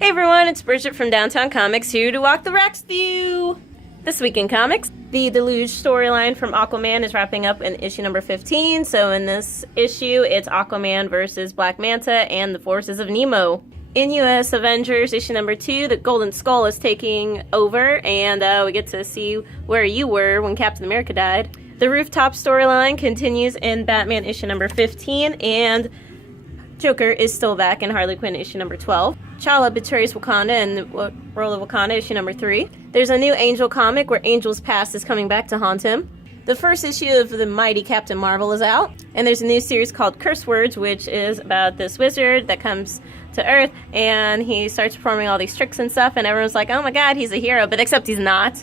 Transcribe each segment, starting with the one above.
Hey everyone, it's Bridget from Downtown Comics here to walk the racks with you! This week in comics, the Deluge storyline from Aquaman is wrapping up in issue number 15, so in this issue, it's Aquaman versus Black Manta and the forces of Nemo. In US Avengers issue number 2, the Golden Skull is taking over, and we get to see where you were when Captain America died. The Rooftop storyline continues in Batman issue number 15, and Joker is still back in Harley Quinn issue number 12. T'Challa betrays Wakanda in the World of Wakanda issue number 3. There's a new Angel comic where Angel's past is coming back to haunt him. The first issue of The Mighty Captain Marvel is out. And there's a new series called Curse Words, which is about this wizard that comes to Earth and he starts performing all these tricks and stuff, and everyone's like, oh my god, he's a hero, but except he's not.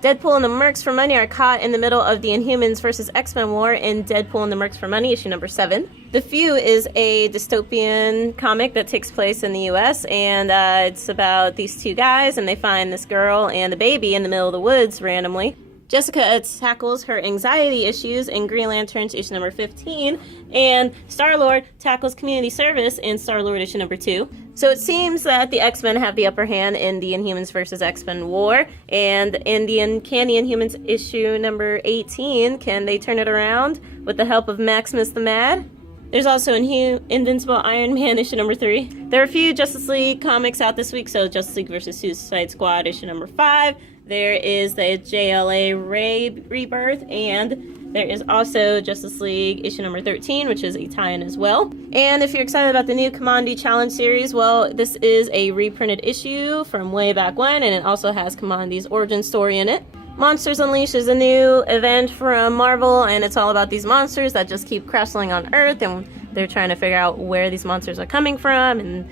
Deadpool and the Mercs for Money are caught in the middle of the Inhumans vs. X-Men war in Deadpool and the Mercs for Money, issue number 7. The Few is a dystopian comic that takes place in the US, and it's about these two guys, and they find this girl and a baby in the middle of the woods randomly. Jessica tackles her anxiety issues in Green Lanterns issue number 15, and Star-Lord tackles community service in Star-Lord issue number 2. So it seems that the X-Men have the upper hand in the Inhumans vs. X-Men war, and in the Uncanny Inhumans issue number 18, can they turn it around with the help of Maximus the Mad? There's also Invincible Iron Man issue number 3. There are a few Justice League comics out this week, so Justice League vs. Suicide Squad issue number 5. There is the JLA Ray Rebirth, and there is also Justice League issue number 13, which is a tie-in as well. And if you're excited about the new Kamandi Challenge series, well, this is a reprinted issue from way back when, and it also has Kamandi's origin story in it. Monsters Unleashed is a new event from Marvel, and it's all about these monsters that just keep crushing on Earth, and they're trying to figure out where these monsters are coming from, and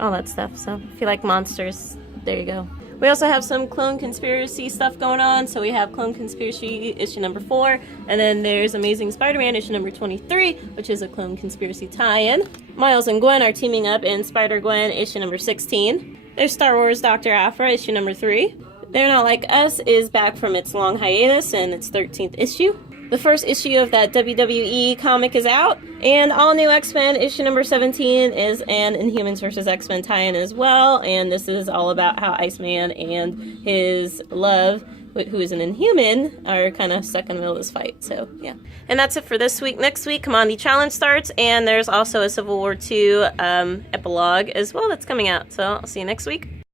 all that stuff. So if you like monsters, there you go. We also have some Clone Conspiracy stuff going on. So we have Clone Conspiracy issue number 4, and then there's Amazing Spider-Man issue number 23, which is a Clone Conspiracy tie-in. Miles and Gwen are teaming up in Spider-Gwen issue number 16. There's Star Wars Dr. Aphra issue number 3. They're Not Like Us is back from its long hiatus in its 13th issue. The first issue of that WWE comic is out, and All New X-Men issue number 17 is an Inhumans vs. X-Men tie-in as well, and this is all about how Iceman and his love, who is an Inhuman, are kind of stuck in the middle of this fight, so yeah. And that's it for this week. Next week, Kamandi Challenge starts, and there's also a Civil War II epilogue as well that's coming out, so I'll see you next week.